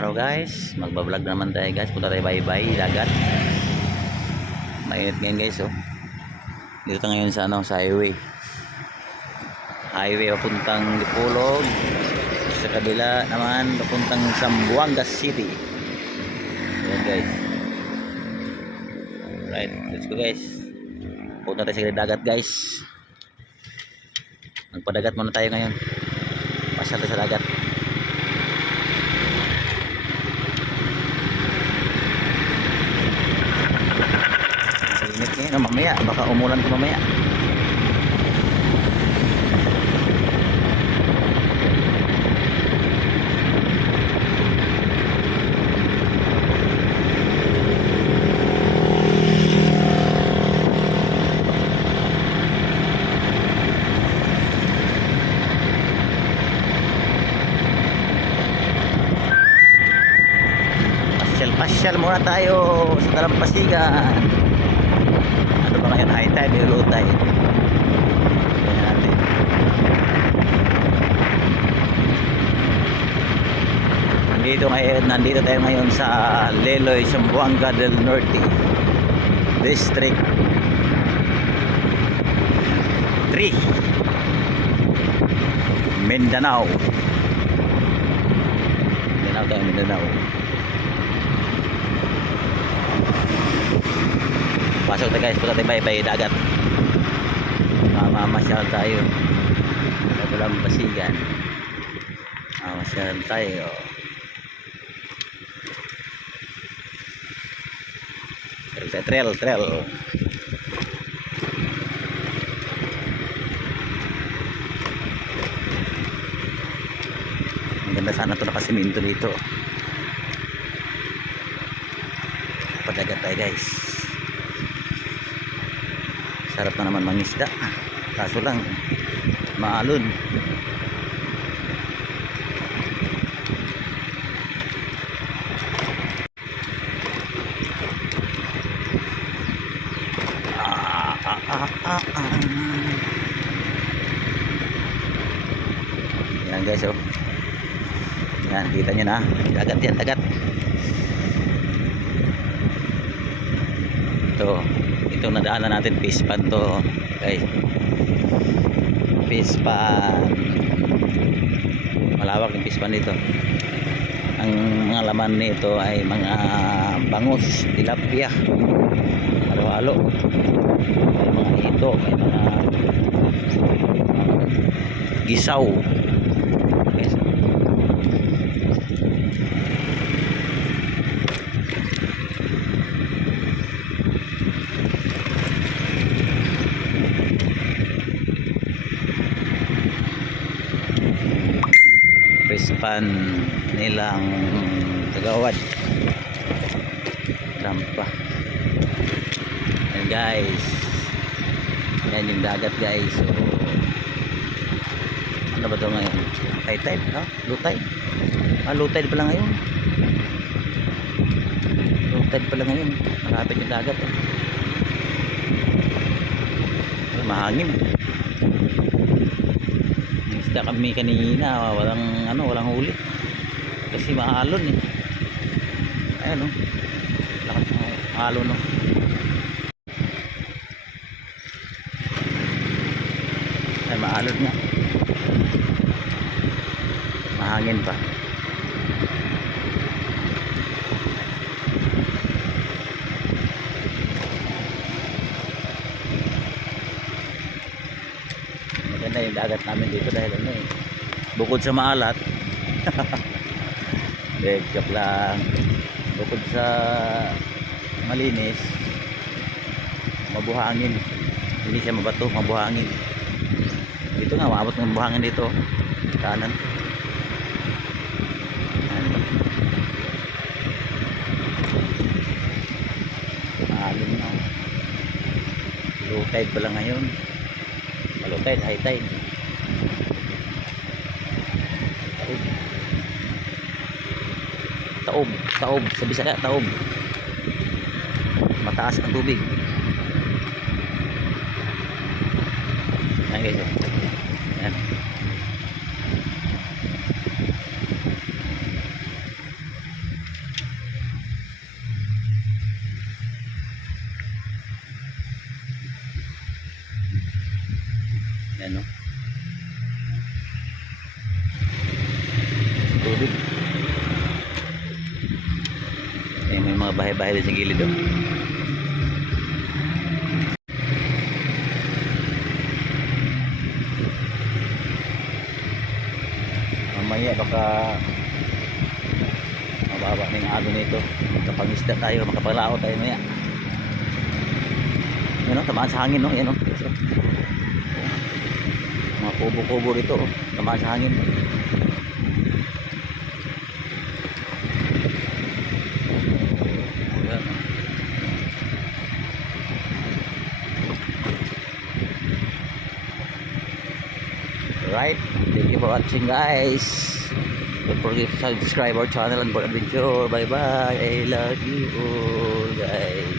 araw guys, magbablog naman tayo guys. Punta tayo bye-bye dagat. Mainit ngayon guys oh. Dito tayo ngayon sa sa highway. Highway papuntang Dipolog. Sa kabila naman papuntang Zamboanga City. Ayan guys. Right, let's go guys. Punta tayo sa dagat guys. Magpadagat muna tayo ngayon. Pasyal tayo sa dagat. Init ngayon, mamaya baka umulan ka mamaya. Pasyal muna tayo sa Dalampasigan. Ano ba ngayon? High tide o low tide? Tingnan natin. Nandito tayo ngayon sa Leloy, Zamboanga del Norte District 3 Mindanao. Mindanao. Pasok tayo guys, punta tayo bye-bye dagat. Mamasyal tayo sa Dalampasigan. Mamasyal tayo. Trail. Ang ganda sana ito, nakasiminto dito. Padagat tayo guys. Sarap na naman mangisda, kaso lang maalon. Yan guys oh. Yan, kita nyo na, dagat yan, dagat. Ito nadaanan natin, fish pan to guys. Fish pan, malawak yung fish pan dito. Ang mga laman nito ay mga bangus, tilapia, halo-halo, may mga ito, may mga gisaw guys. Pan nilang Kagawad trampa. And guys, yan yung dagat guys. So ano ba ito ngayon? High tide? No? Low tide? Low tide pala ngayon. Low tide pala ngayon. Malapit yung dagat eh. Mahangin. Isda kami kanina, walang huli kasi maalon eh. Ayun oh, lakas ng alon oh. Ay maalon nga, mahangin pa. Maganda yung dagat namin dito dahil ano eh, bukod sa maalat joke lang, bukod sa malinis, mabuhangin, hindi siya mabato, mabuhangin. Dito nga, maabot ng buhangin dito kanan. Alin na low tide pala ngayon. Low tide, high tide. Taob, sa Bisaya taob. Mataas ang tubig. Ayan guys. Ayan. Yan no. Tubig. Ayan, may mga bahay-bahay din sa gilid oh. Mamaya baka mababa na yung agos nito. Makapangisda tayo, makapalao tayo maya. Yan o, tamaan sa hangin no. Yan o. Mga kubo-kubo dito oh. Tamaan sa hangin. Yan. Right, thank you for watching guys. Don't forget to subscribe our channel and for adventure. Bye bye. I love you all guys.